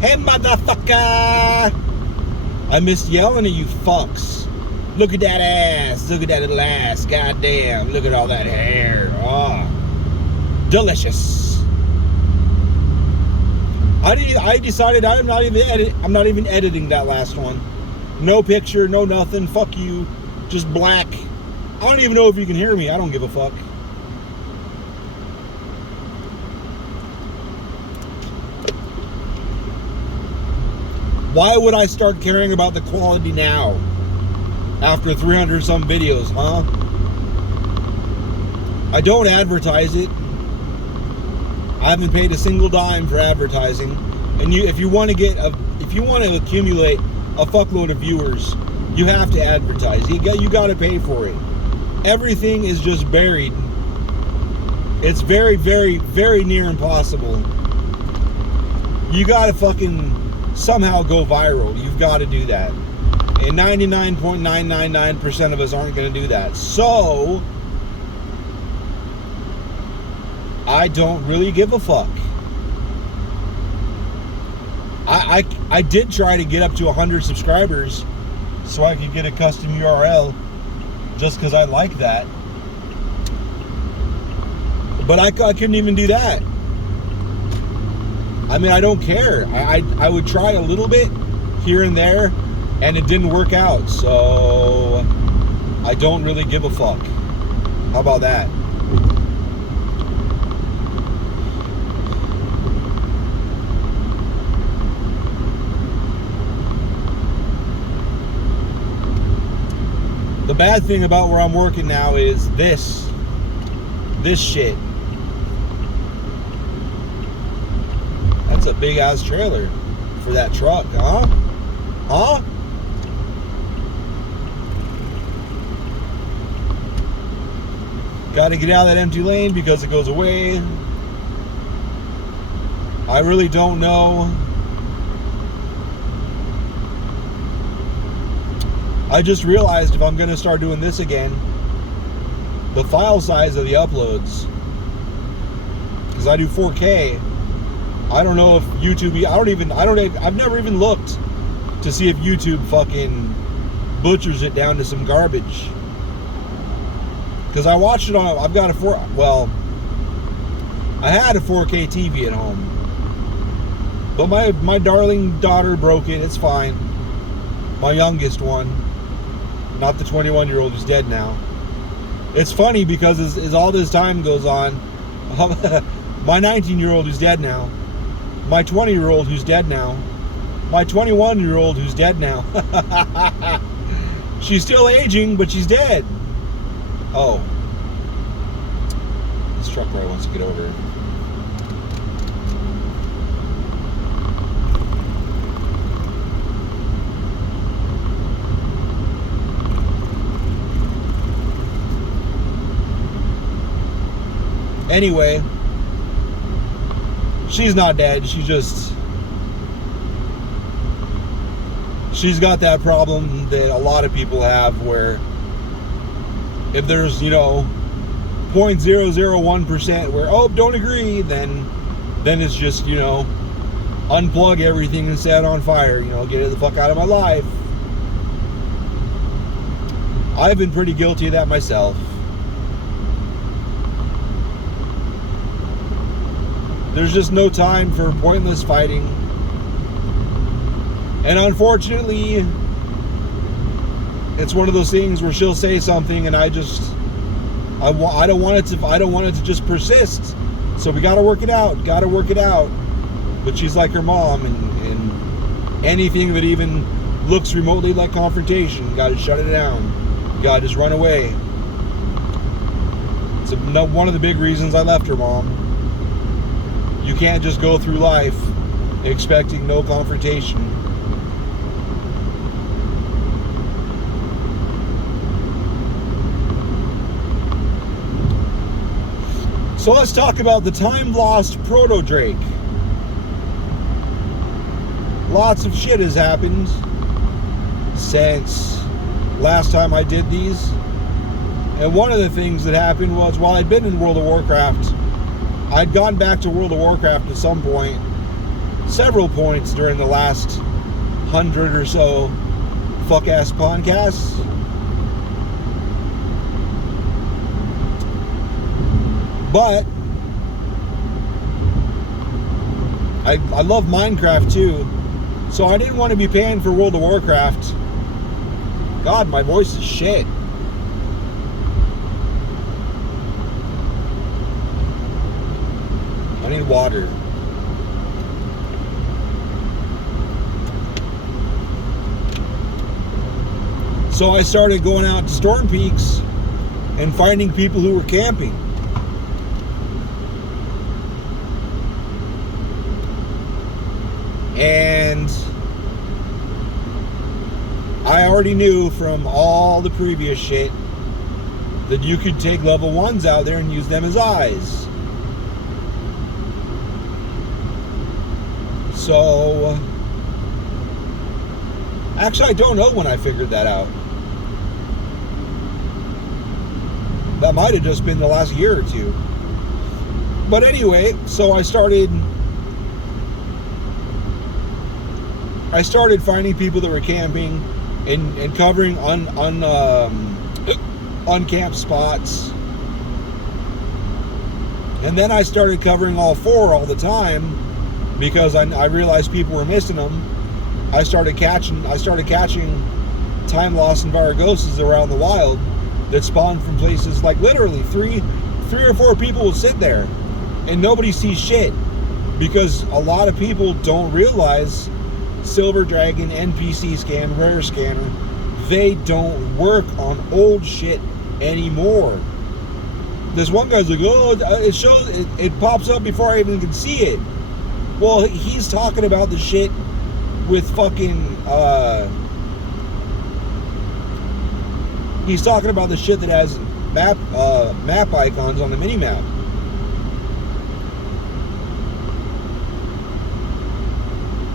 Hey, motherfucker! I missed yelling at you fucks. Look at that ass. Look at that little ass. Goddamn. Look at all that hair. Oh, delicious. I decided I'm not even editing that last one. No picture, no nothing. Fuck you. Just black. I don't even know if you can hear me. I don't give a fuck. Why would I start caring about the quality now? After 300 some videos, huh? I don't advertise it. I haven't paid a single dime for advertising. And if you want to accumulate a fuckload of viewers, you have to advertise. You got to pay for it. Everything is just buried. It's very, very, very near impossible. You got to fucking somehow go viral. You've got to do that. And 99.999% of us aren't going to do that. So, I don't really give a fuck. I did try to get up to 100 subscribers so I could get a custom URL just because I like that. But I couldn't even do that. I mean, I don't care. I would try a little bit here and there, and it didn't work out. So I don't really give a fuck. How about that? The bad thing about where I'm working now is this shit. That's a big ass trailer for that truck, huh? Huh? Got to get out of that empty lane because it goes away. I really don't know. I just realized if I'm going to start doing this again, the file size of the uploads, because I do 4K, I don't know if YouTube, I've never even looked to see if YouTube fucking butchers it down to some garbage. Because I watched it on, I had a 4K TV at home. But my darling daughter broke it, it's fine. My youngest one. Not the 21-year-old who's dead now. It's funny because as all this time goes on, my 19-year-old who's dead now, my 20-year-old who's dead now, my 21-year-old who's dead now. She's still aging, but she's dead. Oh. This truck probably wants to get over. Anyway, she's not dead. She's got that problem that a lot of people have where if there's, 0.001% where, oh, don't agree, then it's just, unplug everything and set it on fire, get it the fuck out of my life. I've been pretty guilty of that myself. There's just no time for pointless fighting. And unfortunately, it's one of those things where she'll say something and I don't want it to just persist. So we gotta work it out. But she's like her mom, and anything that even looks remotely like confrontation, gotta shut it down. Gotta just run away. It's one of the big reasons I left her mom. You can't just go through life expecting no confrontation. So let's talk about the time-lost proto-drake. Lots of shit has happened since last time I did these. And one of the things that happened was while I'd been in World of Warcraft, I'd gone back to World of Warcraft at some point several points during the last 100 or so fuck-ass podcasts. But I love Minecraft too, so I didn't want to be paying for World of Warcraft. God, my voice is shit. I need water. So I started going out to Storm Peaks and finding people who were camping. And I already knew from all the previous shit that you could take level 1s out there and use them as eyes. So, actually I don't know when I figured that out. That might have just been the last year or two. But anyway, so I started finding people that were camping and covering uncamped spots. And then I started covering all 4 all the time because I realized people were missing them. I started catching time loss and Varagoses around the wild that spawned from places like literally three or 4 people will sit there and nobody sees shit because a lot of people don't realize Silver Dragon, NPC scan, Rare Scanner, they don't work on old shit anymore. This one guy's like, oh, it shows, it pops up before I even can see it. Well, he's talking about the shit with fucking, he's talking about the shit that has map icons on the mini-map.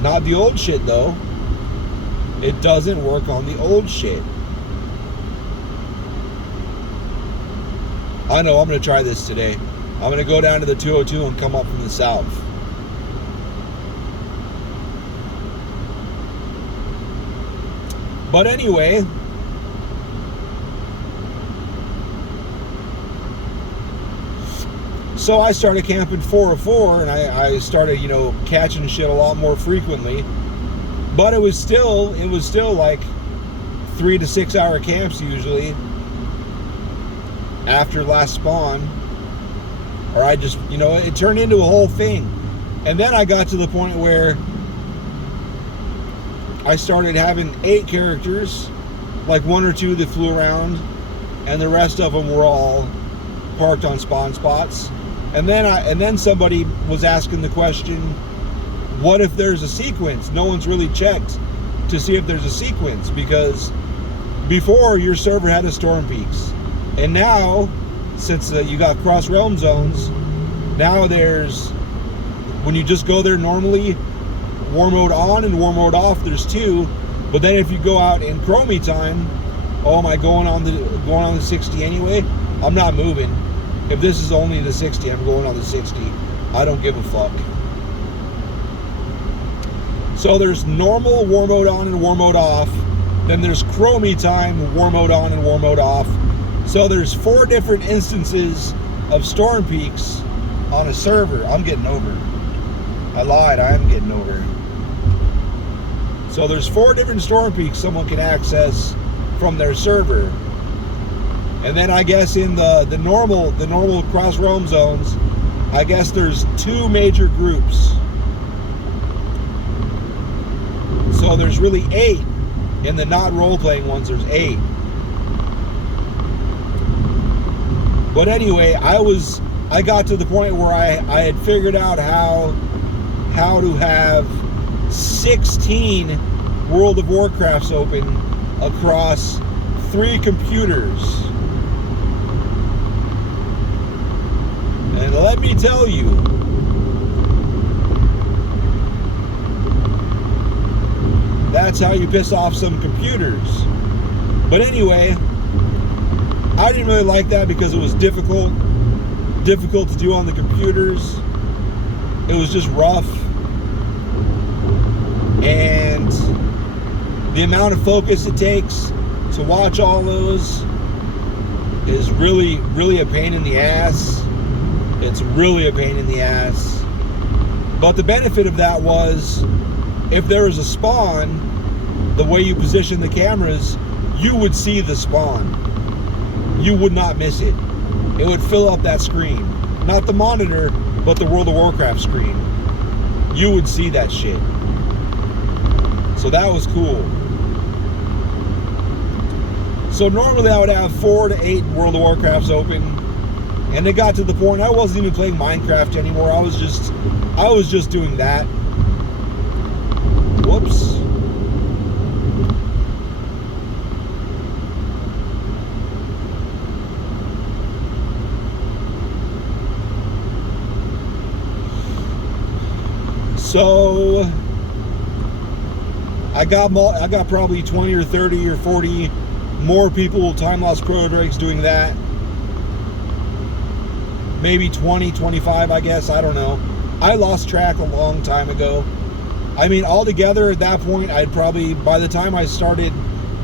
Not the old shit, though. It doesn't work on the old shit. I know, I'm going to try this today. I'm going to go down to the 202 and come up from the south. But anyway, so I started camping 404 and I started, catching shit a lot more frequently. But it was still like 3 to 6 hour camps usually after last spawn. Or I just, it turned into a whole thing. And then I got to the point where I started having 8 characters, like 1 or 2 that flew around, and the rest of them were all parked on spawn spots. And then somebody was asking the question, what if there's a sequence? No one's really checked to see if there's a sequence, because before your server had a Storm Peaks, and now since you got cross realm zones, now there's, when you just go there normally, war mode on and war mode off, there's 2. But then if you go out in chromie time, oh, am I going on the 60 anyway? I'm not moving. If this is only the 60, I'm going on the 60. I don't give a fuck. So there's normal war mode on and war mode off. Then there's chromie time, war mode on and war mode off. So there's 4 different instances of Storm Peaks on a server. I'm getting over. I lied, I am getting over. So there's 4 different Storm Peaks someone can access from their server. And then I guess in the normal cross realm zones, I guess there's 2 major groups. So there's really 8. In the not role-playing ones, there's 8. But anyway, I got to the point where I had figured out how to have 16 World of Warcrafts open across 3 computers. And let me tell you, that's how you piss off some computers. But anyway, I didn't really like that because it was difficult to do on the computers. It was just rough. the amount of focus it takes to watch all those is really, really a pain in the ass. It's really a pain in the ass. But the benefit of that was, if there was a spawn, the way you position the cameras, you would see the spawn. You would not miss it. It would fill up that screen. Not the monitor, but the World of Warcraft screen. You would see that shit. So that was cool. So normally I would have 4 to 8 World of Warcrafts open, and it got to the point I wasn't even playing Minecraft anymore. I was just doing that. Whoops. So I got probably 20 or 30 or 40 more people, time lost proto-drakes, doing that. Maybe 20, 25, I guess. I don't know. I lost track a long time ago. I mean, altogether at that point, I'd probably, by the time I started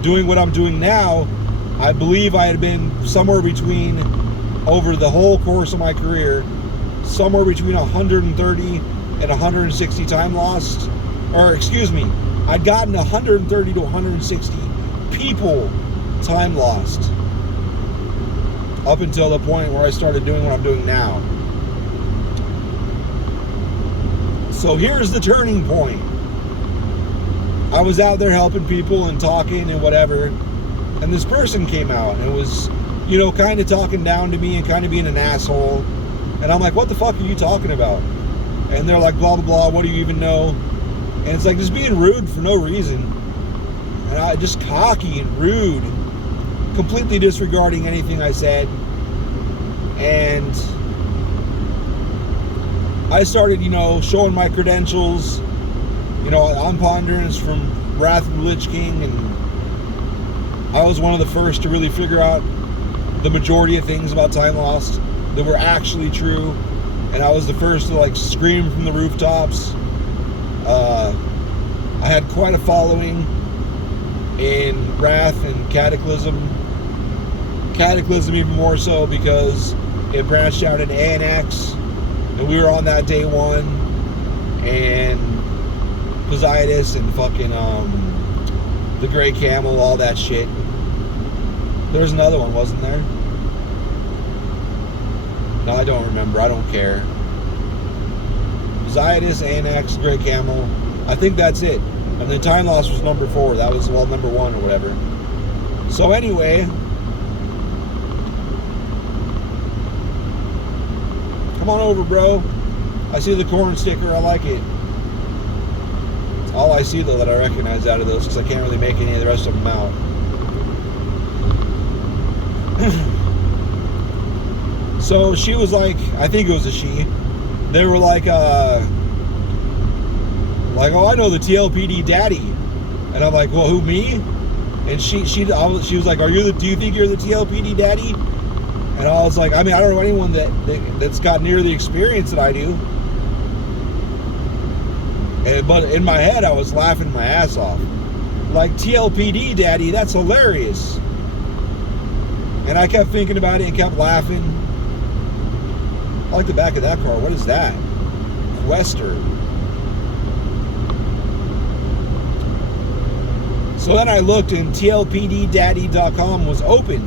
doing what I'm doing now, I believe I had been somewhere between, over the whole course of my career, somewhere between 130 and 160 time lost. Or, excuse me, I'd gotten 130 to 160 people time lost up until the point where I started doing what I'm doing now. So here's the turning point. I was out there helping people and talking and whatever, and this person came out and was, you know, kind of talking down to me and kind of being an asshole. And I'm like, what the fuck are you talking about? And they're like, blah, blah, blah, what do you even know? And it's like just being rude for no reason. And I just cocky and rude, completely disregarding anything I said. And I started, you know, showing my credentials. You know, I'm Ponderance from Wrath of the Lich King, and I was one of the first to really figure out the majority of things about time lost that were actually true. And I was the first to, like, scream from the rooftops. I had quite a following in Wrath and Cataclysm. Cataclysm even more so because it branched out into ANX, and we were on that day one, and Poseidus and fucking the Grey Camel, all that shit. There's another one, wasn't there? No, I don't remember. I don't care. Poseidus, ANX, Grey Camel. I think that's it. And the time loss was number 4. That was, well, number 1 or whatever. So anyway, come on over, bro. I see the corn sticker. I like it. It's all I see, though, that I recognize out of those, because I can't really make any of the rest of them out. So she was like, I think it was a she. They were like, oh, I know the TLPD daddy. And I'm like, well, who, me? And she was like, do you think you're the TLPD daddy? And I was like, I mean, I don't know anyone that's got near the experience that I do. But in my head, I was laughing my ass off. Like, TLPD daddy, that's hilarious. And I kept thinking about it and kept laughing. I like the back of that car. What is that? Quester. So then I looked, and TLPDdaddy.com was open.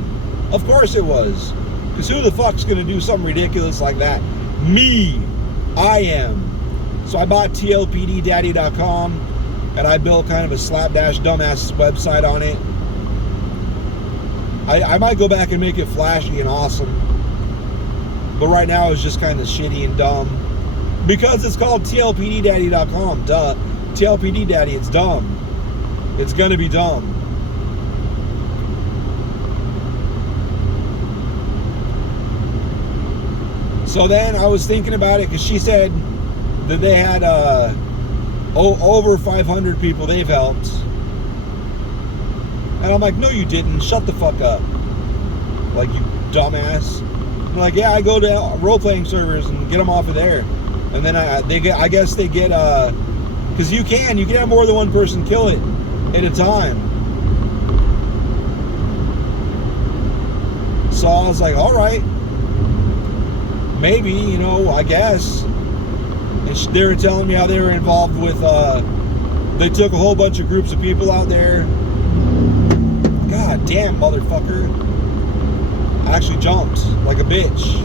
Of course it was. Because who the fuck's going to do something ridiculous like that? Me. I am. So I bought TLPDdaddy.com, and I built kind of a slapdash dumbass website on it. I might go back and make it flashy and awesome. But right now it's just kind of shitty and dumb. Because it's called TLPDdaddy.com. Duh. TLPD Daddy, it's dumb. It's gonna be dumb. So then I was thinking about it, because she said that they had over 500 people they've helped. And I'm like, no, you didn't. Shut the fuck up. Like, you dumbass. I'm like, yeah, I go to role-playing servers and get them off of there. And then I guess they get, because you can have more than one person kill it. at a time. So I was like, all right, maybe, you know, I guess. And they were telling me how they were involved with, they took a whole bunch of groups of people out there. God damn, motherfucker. I actually jumped like a bitch.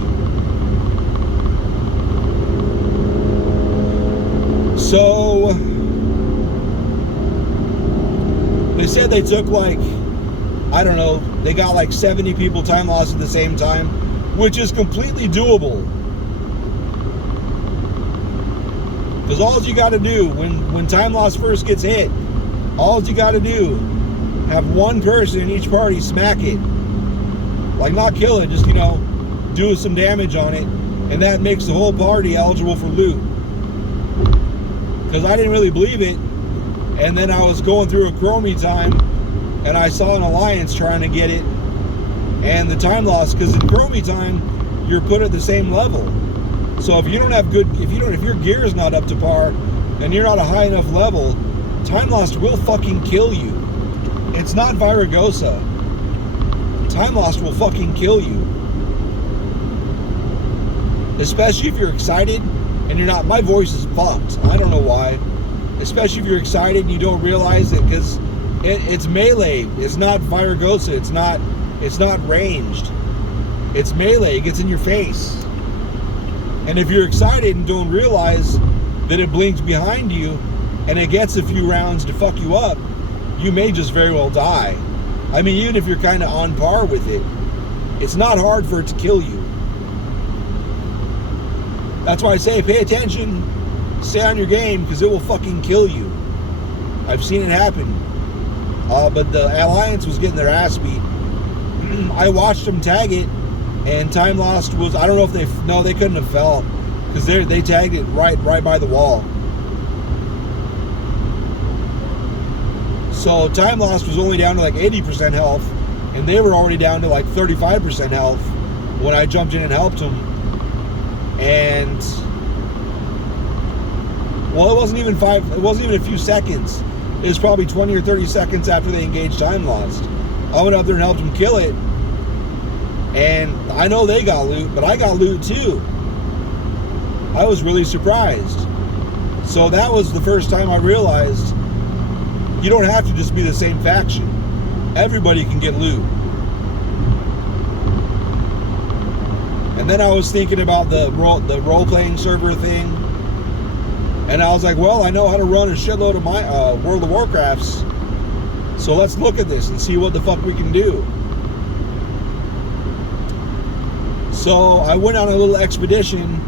So they said they took like, I don't know, they got like 70 people time lost at the same time, which is completely doable. Because all you got to do when time loss first gets hit, all you got to do, have one person in each party smack it. Like, not kill it, just, you know, do some damage on it. And that makes the whole party eligible for loot. Because I didn't really believe it. And then I was going through a Chromie time, and I saw an alliance trying to get it. And the time loss, because in Chromie time, you're put at the same level. So if you don't have good, if your gear is not up to par, and you're not a high enough level, time loss will fucking kill you. It's not Viragosa. Time loss will fucking kill you. Especially if you're excited and you're not. My voice is fucked. I don't know why. Especially if you're excited and you don't realize it, because it's melee. It's not Viragosa. It's not ranged. It's melee. It gets in your face. And if you're excited and don't realize that it blinks behind you and it gets a few rounds to fuck you up, you may just very well die. I mean, even if you're kind of on par with it, it's not hard for it to kill you. That's why I say pay attention, stay on your game, because it will fucking kill you. I've seen it happen. But the Alliance was getting their ass beat. I watched them tag it, and time lost was, I don't know if they couldn't have fell, because they tagged it right by the wall. So time loss was only down to like 80% health, and they were already down to like 35% health when I jumped in and helped them. And well, it wasn't even a few seconds. It was probably 20 or 30 seconds after they engaged time lost. I went up there and helped them kill it. And I know they got loot, but I got loot too. I was really surprised. So that was the first time I realized you don't have to just be the same faction. Everybody can get loot. And then I was thinking about the role-playing server thing. And I was like, well, I know how to run a shitload of my World of Warcrafts. So let's look at this and see what the fuck we can do. So I went on a little expedition,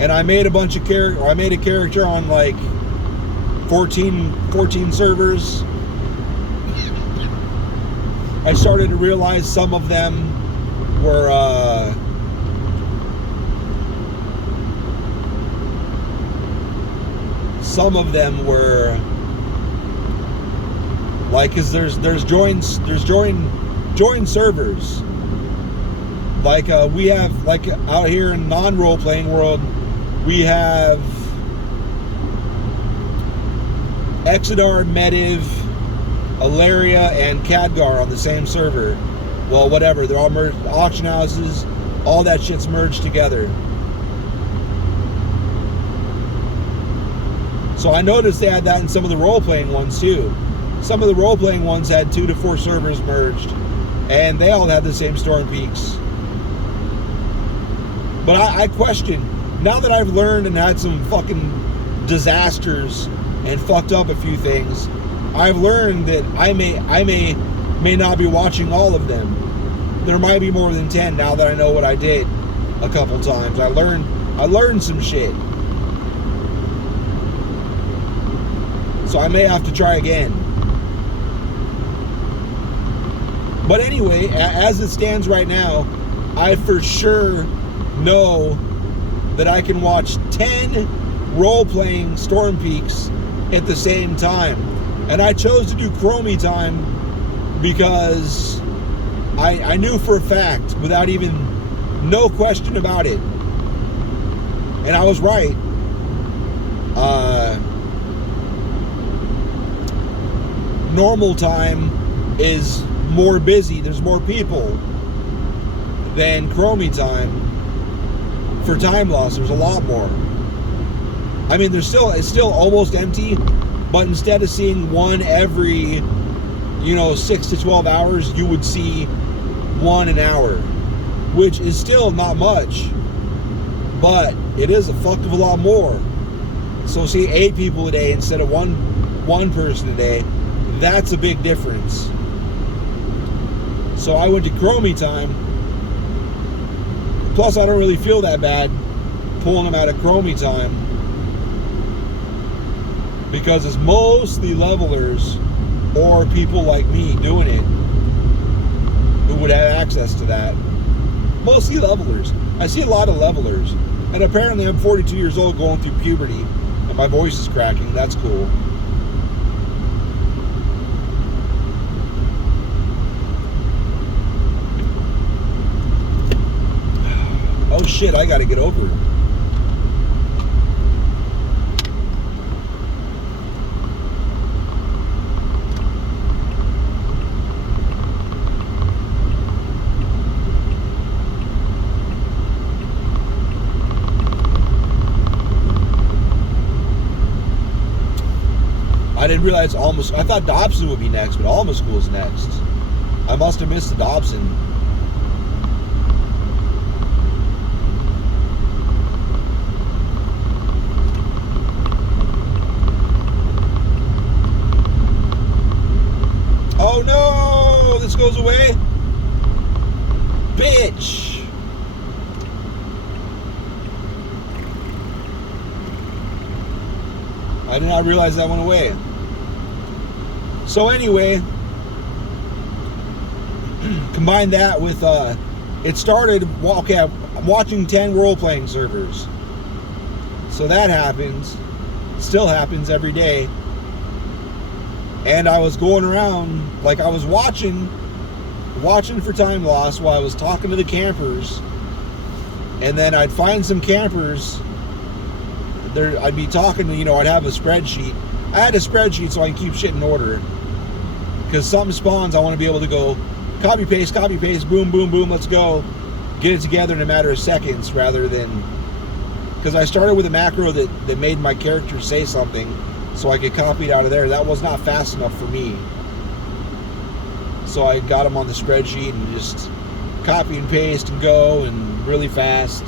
and I made a bunch of I made a character on like 14 servers. I started to realize some of them were like, cause there's join servers. Like we have, like out here in non-role playing world, we have Exodar, Mediv, Alaria, and Khadgar on the same server. Well, whatever, they're all merged. Auction houses, all that shit's merged together. So I noticed they had that in some of the role-playing ones too. Some of the role-playing ones had 2 to 4 servers merged, and they all had the same storm peaks. But I question, now that I've learned and had some fucking disasters and fucked up a few things, I've learned that I may not be watching all of them. There might be more than 10 now that I know what I did a couple times. I learned some shit. So I may have to try again. But anyway, as it stands right now, I for sure know that I can watch 10 role-playing Storm Peaks at the same time. And I chose to do Chromie time because I knew for a fact, without even no question about it, and I was right, normal time is more busy. There's more people than Chromie time. For time loss, there's a lot more. I mean, it's still almost empty, but instead of seeing one every, 6 to 12 hours, you would see one an hour, which is still not much, but it is a fuck of a lot more. So see 8 people a day instead of one person a day, that's a big difference. So I went to Chromie time. Plus, I don't really feel that bad pulling them out of Chromie time, because it's mostly levelers or people like me doing it who would have access to that. Mostly levelers. I see a lot of levelers. And apparently I'm 42 years old going through puberty and my voice is cracking. That's cool. Oh shit, I gotta get over it. I didn't realize I thought Dobson would be next, but Alma School's next. I must have missed the Dobson. Oh no! This goes away? Bitch! I did not realize that went away. So anyway, combine that with, it started, okay, I'm watching 10 role-playing servers. So that happens, still happens every day. And I was going around, like I was watching for time loss while I was talking to the campers. And then I'd find some campers, I'd be talking to, I'd have a spreadsheet. I had a spreadsheet so I can keep shit in order. Because something spawns, I want to be able to go copy paste, boom, boom, boom, let's go. Get it together in a matter of seconds rather than... Because I started with a macro that made my character say something so I could copy it out of there. That was not fast enough for me. So I got them on the spreadsheet and just copy and paste and go, and really fast.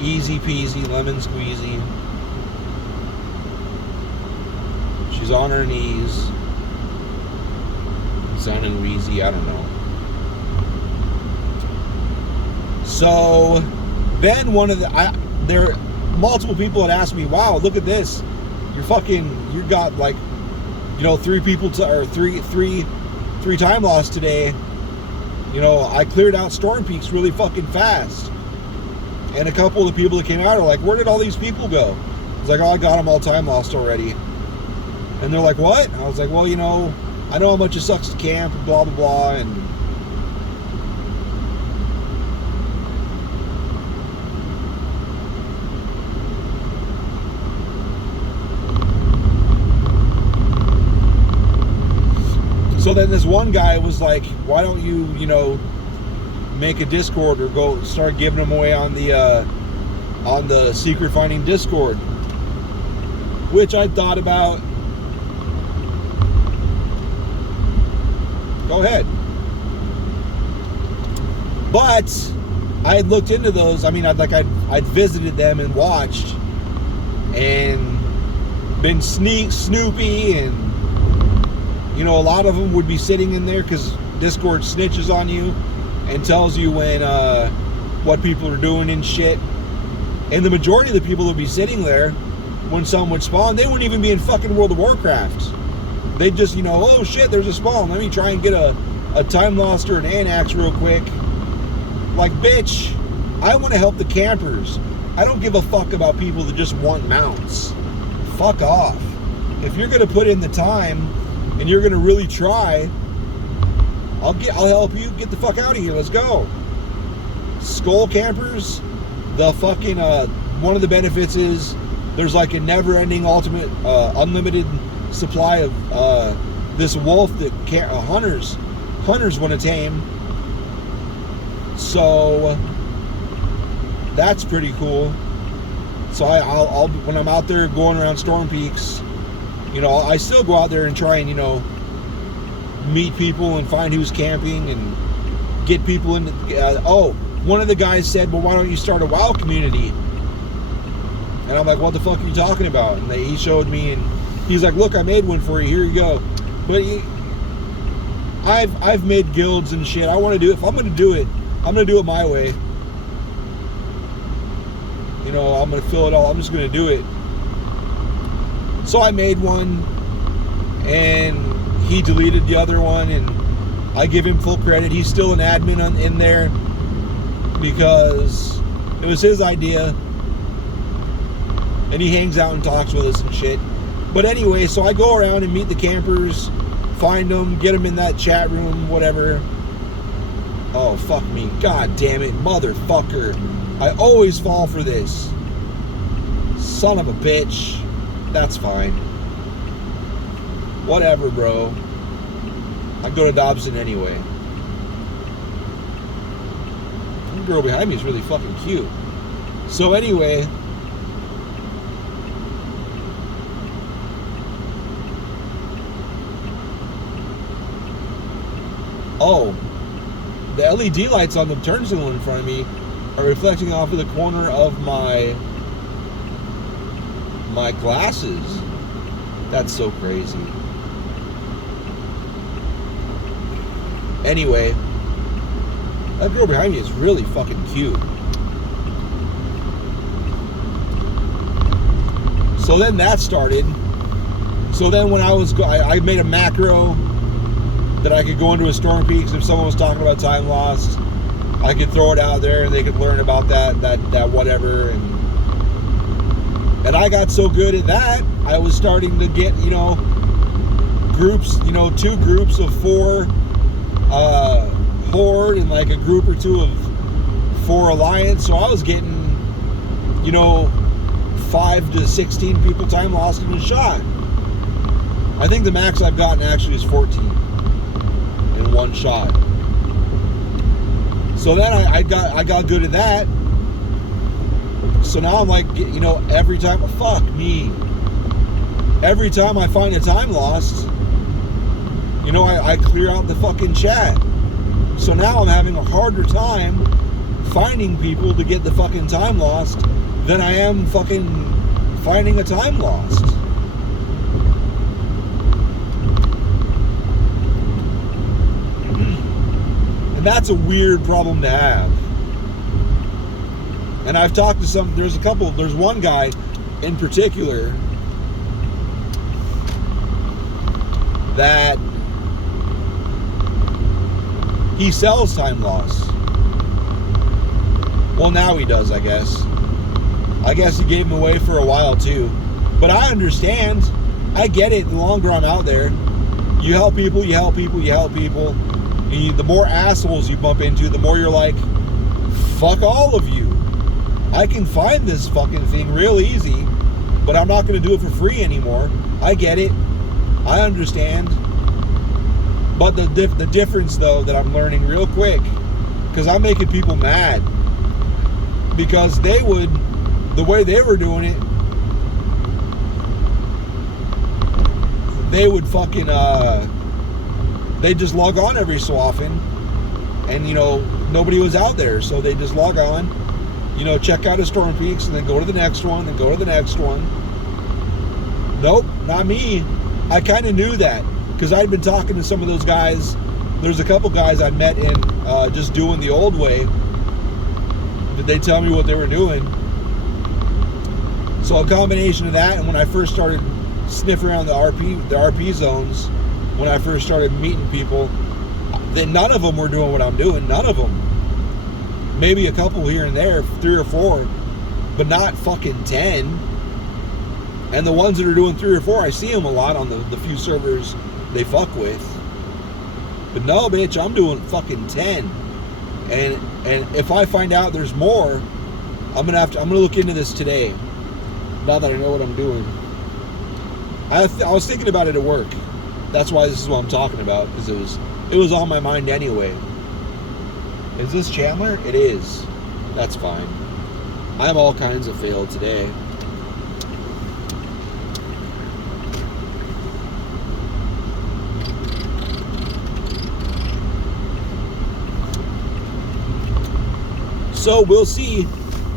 Easy peasy, lemon squeezy. She's on her knees. Sounding wheezy, I don't know. So then there multiple people had asked me, wow, look at this. You got like, 3 people three time loss today. I cleared out Storm Peaks really fucking fast. And a couple of the people that came out are like, where did all these people go? I was like, oh, I got them all time lost already. And they're like, what? I was like, well, I know how much it sucks to camp and blah, blah, blah. And so then this one guy was like, why don't you, make a Discord or go start giving them away on the secret finding Discord, which I thought about. Go ahead. But I had looked into those. I mean, I'd visited them and watched and been snoopy, and a lot of them would be sitting in there because Discord snitches on you and tells you when what people are doing and shit. And the majority of the people would be sitting there when someone would spawn. They wouldn't even be in fucking World of Warcraft. They'd just, oh shit, there's a spawn. Let me try and get a time lost or an Anax real quick. Like, bitch, I want to help the campers. I don't give a fuck about people that just want mounts. Fuck off. If you're gonna put in the time and you're gonna really try, I'll help you get the fuck out of here. Let's go. Skull campers, the fucking one of the benefits is there's like a never-ending ultimate unlimited supply of this wolf that hunters want to tame. So that's pretty cool. So I'll when I'm out there going around Storm Peaks, you know, I still go out there and try and, you know, meet people and find who's camping and get people into. One of the guys said, "Well, why don't you start a WoW community?" And I'm like, "What the fuck are you talking about?" And he showed me, and he's like, "Look, I made one for you. Here you go." But I've made guilds and shit. I want to do it. If I'm going to do it, I'm going to do it my way. You know, I'm going to fill it all. I'm just going to do it. So I made one, and he deleted the other one, and I give him full credit. He's still an admin in there because it was his idea, and he hangs out and talks with us and shit. But anyway, so I go around and meet the campers, find them, get them in that chat room, whatever. Oh, fuck me. God damn it, motherfucker. I always fall for this. Son of a bitch. That's fine. Whatever, bro. I go to Dobson anyway. The girl behind me is really fucking cute. So anyway, the LED lights on the turn signal in front of me are reflecting off of the corner of my glasses. That's so crazy. Anyway, that girl behind me is really fucking cute. So then that started. So then when I made a macro that I could go into a Storm Peaks. If someone was talking about time lost, I could throw it out there and they could learn about that whatever. And I got so good at that, I was starting to get, you know, groups, you know, 2 groups of 4 Horde and like a group or 2 of 4 Alliance. So I was getting, you know, 5 to 16 people time lost in a shot. I think the max I've gotten actually is 14 in one shot. So then I got good at that. So now I'm like, you know, every time I find a time lost, you know, I clear out the fucking chat. So now I'm having a harder time finding people to get the fucking time lost than I am fucking finding a time lost. And that's a weird problem to have. And I've talked to there's one guy in particular that he sells time loss. Well, now he does, I guess. I guess he gave them away for a while too. But I understand. I get it. The longer I'm out there, you help people, you help people, you help people. The more assholes you bump into, the more you're like, fuck all of you. I can find this fucking thing real easy, but I'm not going to do it for free anymore. I get it. I understand. But the difference, though, that I'm learning real quick, because I'm making people mad, because the way they were doing it, they would fucking, they just log on every so often, and, you know, nobody was out there, so they just log on, you know, check out a Storm Peaks, and then go to the next one, and go to the next one. Nope, not me. I kind of knew that, because I'd been talking to some of those guys. There's a couple guys I met in just doing the old way. Did they tell me what they were doing? So a combination of that, and when I first started sniffing around the RP zones, when I first started meeting people, then none of them were doing what I'm doing. None of them. Maybe a couple here and there, 3 or 4, but not fucking 10. And the ones that are doing 3 or 4, I see them a lot on the few servers they fuck with. But no, bitch, I'm doing fucking 10. And if I find out there's more, I'm gonna look into this today. Now that I know what I'm doing. I was thinking about it at work. That's why this is what I'm talking about, because it was on my mind anyway. Is this Chandler? It is. That's fine. I have all kinds of fail today. So we'll see.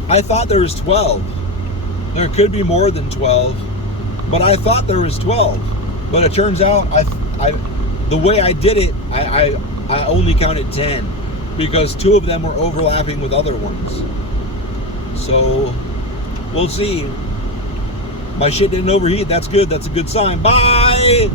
I thought there was 12. There could be more than 12, but I thought there was 12. But it turns out the way I did it, I only counted 10 because 2 of them were overlapping with other ones. So we'll see. My shit didn't overheat. That's good. That's a good sign. Bye.